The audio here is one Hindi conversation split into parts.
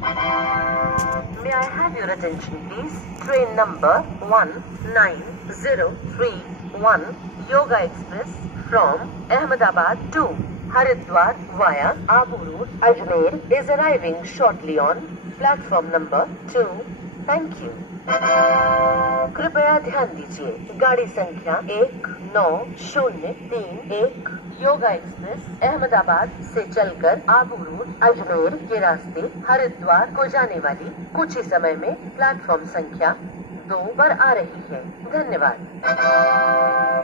May I have your attention, please? Train number 19031 Yoga Express from Ahmedabad to Haridwar via Abu Road, Ajmer is arriving shortly on platform number 2. Thank you. कृपया ध्यान दीजिए, गाड़ी संख्या 1903 योगा एक्सप्रेस अहमदाबाद से चलकर आबू रोड अजमेर के रास्ते हरिद्वार को जाने वाली कुछ ही समय में प्लेटफॉर्म संख्या 2 पर आ रही है। धन्यवाद।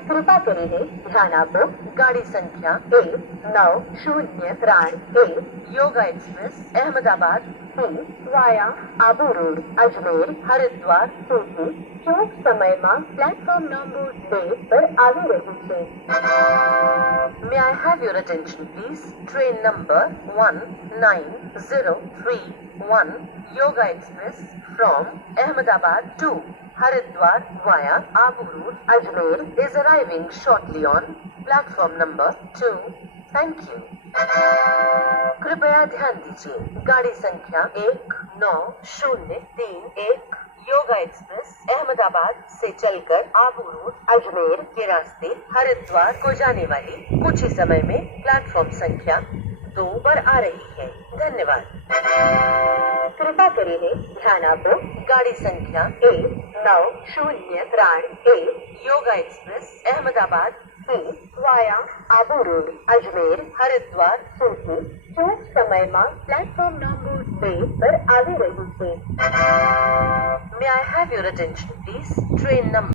कृपा करिए ध्यान आप गाड़ी संख्या 1903 योगा एक्सप्रेस अहमदाबाद से वाया आबू रोड अजमेर हरिद्वार સુધી ચોક સમયમાં પ્લેટફોર્મ નંબર 2 પર આવી રહી છે। May I have your attention, please? Train number 19031 Yoga Express from Ahmedabad to Haridwar via Abu Road, Ajmer is arriving shortly on platform number 2. Thank you. कृपया ध्यान दीजिए, गाड़ी संख्या 1903 योगा एक्सप्रेस अहमदाबाद से चलकर आबू रोड अजमेर के रास्ते हरिद्वार को जाने वाली कुछ ही समय में प्लेटफॉर्म संख्या 2 पर आ रही है। धन्यवाद। कृपा करिए ध्यान आप गाड़ी संख्या 1903 योगा एक्सप्रेस अहमदाबाद से वाया आबू रोड अजमेर हरिद्वार સુધી ચોક સમયમાં પ્લેટફોર્મ નંબર 2 પર આવી રહી છે। May I have your attention, please? Train number